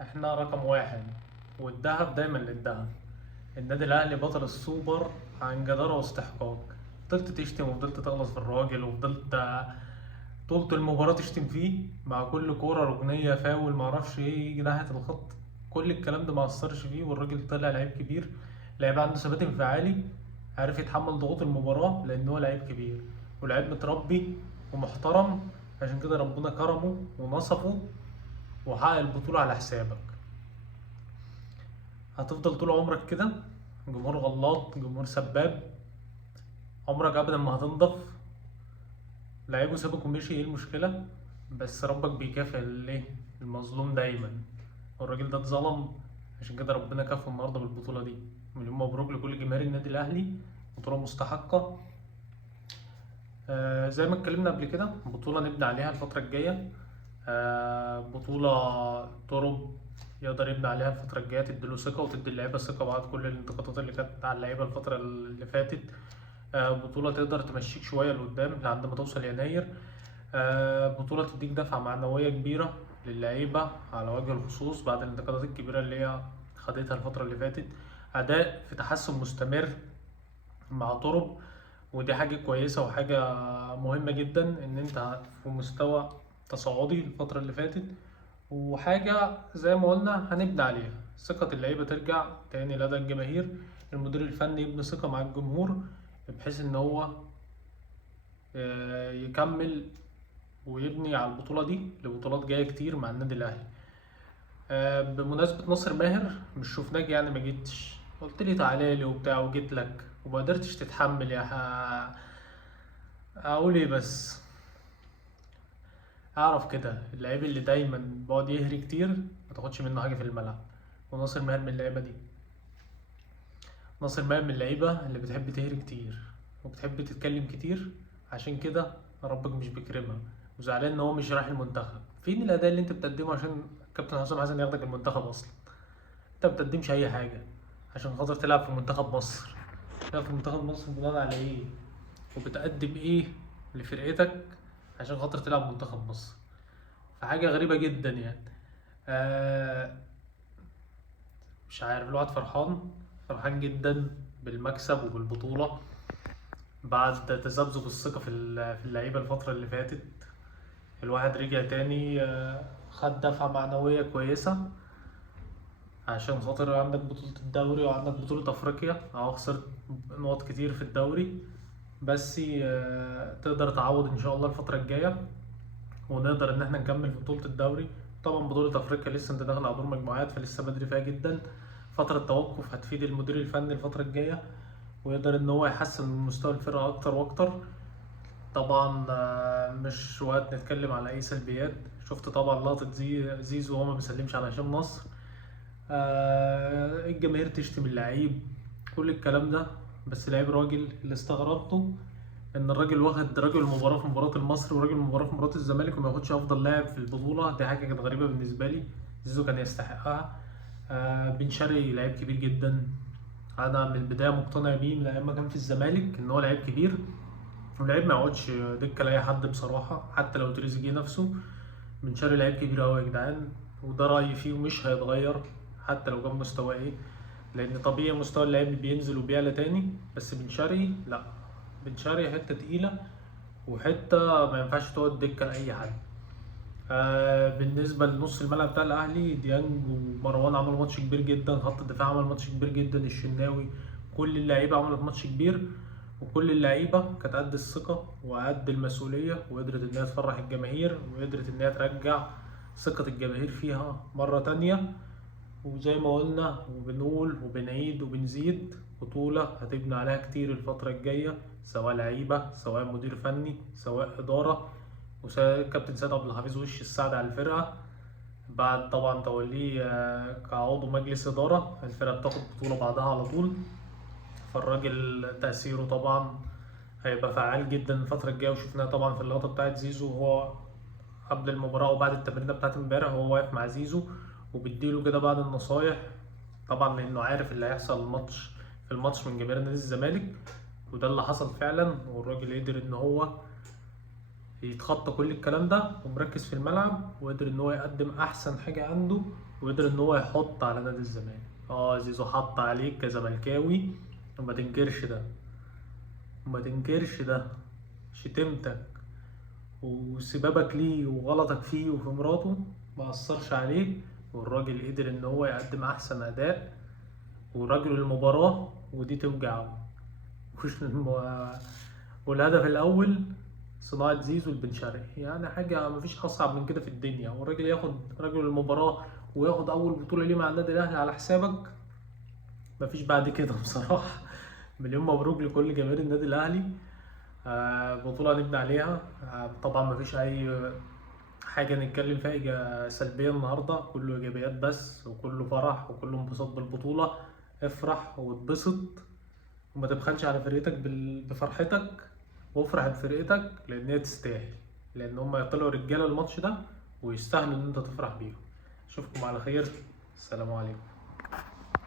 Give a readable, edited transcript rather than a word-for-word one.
احنا رقم واحد، والذهب دايما للذهب. النادي الاهلي بطل السوبر عن جدارة واستحقاق. فضلت تشتم وفضلت تغلط في الراجل وفضلت طول المباراة تشتم فيه، مع كل كورة ركنية فاول معرفش ايه يجي ناحية الخط. كل الكلام ده مأثرش فيه، والراجل طلع لعيب كبير، لعيب عنده ثبات انفعالي، عارف يتحمل ضغوط المباراة لأن هو لعيب كبير ولعيب متربي ومحترم. عشان كده ربنا كرمه ونصفه وحقق البطولة على حسابك. هتفضل طول عمرك كده جمهور غلاط، جمهور سباب، عمرك ابدا ما هتنضف. لعيبه سابك ومشي، ايه المشكلة؟ بس ربك بيكافئ الايه، المظلوم دايما. والراجل ده اتظلم، عشان كده ربنا كافئه النهارده بالبطولة دي. مليون مبروك لكل جماهير النادي الاهلي، بطولة مستحقة. زي ما اتكلمنا قبل كده، بطولة نبني عليها الفترة الجاية. بطولة ترب يقدر يبني عليها الفترة الجاية، تديله ثقة وتدي اللعيبة ثقة بعد كل الانتقادات اللي كانت على اللعيبة الفترة اللي فاتت. بطولة تقدر تمشيك شوية لقدام لحد ما توصل يناير. بطولة تديك دفعة معنوية كبيرة للعيبة على وجه الخصوص بعد الانتقادات الكبيرة اللي هي خدتها الفترة اللي فاتت. أداء في تحسن مستمر مع طرب، ودي حاجة كويسة وحاجة مهمة جدا إن أنت في مستوى تصاعدي الفترة اللي فاتت. وحاجة زي ما قلنا هنبني عليها، ثقة اللعيبة ترجع تاني لدى الجماهير، المدير الفني يبني ثقة مع الجمهور بحيث إن هو يكمل ويبني على البطولة دي لبطولات جاية كتير مع النادي الأهلي. بمناسبة ناصر ماهر، مش شفناك يعني، ما جيتش قلت لي تعالى لي وبتاع وجيت لك وما قدرتش تتحمل اقول ايه بس. اعرف كده اللعيب اللي دايما بيقعد يهري كتير ما تاخدش منه حاجة في الملعب، وناصر ماهر من اللعيبة دي. ناصر ماهر من اللعيبة اللي بتحب تهري كتير وبتحب تتكلم كتير، عشان كده ربك مش بيكرمها، وزعلان ان هو مش رايح المنتخب. فين الاداء اللي انت بتقدمه عشان كابتن حسام حسن ياخدك المنتخب اصلا؟ انت ما بتقدمش اي حاجه عشان خاطر تلعب في منتخب مصر. تلعب في منتخب مصر بناء على ايه؟ وبتقدم ايه لفرقتك عشان خاطر تلعب منتخب مصر؟ فحاجه غريبه جدا يعني. آه مش عارف، الواحد فرحان جدا بالمكسب وبالبطوله بعد تذبذب الثقه في اللعيبه الفتره اللي فاتت. الواحد رجع تاني، خد دفعه معنويه كويسه، عشان خاطر عندك بطولة الدوري وعندك بطولة أفريقيا. خسرت نقط كتير في الدوري، بس تقدر تعوض إن شاء الله الفترة الجاية، ونقدر إن احنا نكمل في بطولة الدوري. طبعا بطولة أفريقيا لسه انت داخل على دور مجموعات، فلسه بدري فيها جدا. فترة توقف هتفيد المدير الفني الفترة الجاية، ويقدر إن هو يحسن من مستوى الفرقة أكتر وأكتر. طبعا مش وقت نتكلم على أي سلبيات. شفت طبعا لقطة زيزو وهو ما بيسلمش على هشام نصر، الجماهير تشتم اللعيب، كل الكلام ده. بس لعيب راجل. اللي استغربته ان الراجل واخد راجل المباراة في مباراة المصري وراجل المباراة في مباراة الزمالك وما ياخدش افضل لاعب في البطولة. دي حاجة كانت غريبة بالنسبة لي. زيزو كان يستحقها. بن شرقي لعيب كبير جدا، انا من البداية مقتنع بيه من ايام ما كان في الزمالك ان هو لعيب كبير، ولعيب ما يقعدش دكة لاي حد بصراحة حتى لو تريزيجيه نفسه. بن شرقي لعيب كبير قوي يا جدعان، وده رأيي فيه ومش هيتغير حتى لو كان مستواه ايه. لان طبيعي مستوى اللعيب بينزل وبيعلى تاني، بس بن شرقي لا، بن شرقي حته تقيله، وحته ما ينفعش تقعد دكه لاي حد. بالنسبه لنص الملعب بتاع الاهلي، ديانج ومروان عملوا ماتش كبير جدا، خط الدفاع عمل ماتش كبير جدا، الشناوي، كل اللعيبه عملت ماتش كبير. وكل اللعيبه كانت قد الثقه وقد المسؤوليه، وقدرت ان هي تفرح الجماهير، وقدرت ان هي ترجع ثقه الجماهير فيها مره تانية. وزي ما قلنا وبنقول وبنعيد وبنزيد، بطولة هتبني عليها كتير الفترة الجاية، سواء لعيبة سواء مدير فني سواء إدارة، وسواء كابتن سيد عبد الحفيظ وش السعد على الفرقة بعد طبعا توليه كعضو مجلس إدارة. الفرقة بتاخد بطولة بعدها على طول، فالراجل تأثيره طبعا هيبقى فعال جدا الفترة الجاية. وشفناها طبعا في اللقطة بتاعت زيزو وهو قبل المباراة وبعد التمرينة بتاعت امبارح، وهو واقف مع زيزو وبيديله كده بعض النصايح، طبعا لأنه عارف اللي هيحصل في الماتش من جماهير نادي الزمالك. وده اللي حصل فعلا، والراجل قدر إن هو يتخطى كل الكلام ده ومركز في الملعب، وقدر إن هو يقدم أحسن حاجة عنده وقدر ان هو يحط على نادي الزمالك. زيزو حط عليك كزملكاوي، وما تنكرش ده، وما تنكرش ده. شتمتك وسبابك ليه وغلطك فيه وفي مراته ما أثرش عليك، والراجل قدر ان هو يقدم احسن اداء ورجل المباراة، ودي توجعه. والهدف الاول صناعة زيزو البن شرقي، يعني حاجة مفيش أصعب من كده في الدنيا. والراجل ياخد رجل المباراة وياخد أول بطولة ليه مع النادي الأهلي على حسابك، مفيش بعد كده بصراحة. مليون مبروك لكل جماهير النادي الأهلي. بطولة نبني عليها. طبعا مفيش أي حاجة نتكلم فيها سلبية النهاردة، كله إيجابيات بس، وكله فرح وكله انبساط بالبطولة. افرح واتبسط وما تبخلش على فرقتك بفرحتك، وافرح بفرقتك لان هي تستاهل، لان هم طلعوا رجاله الماتش ده ويستاهلوا ان انت تفرح بيهم. اشوفكم على خير. السلام عليكم.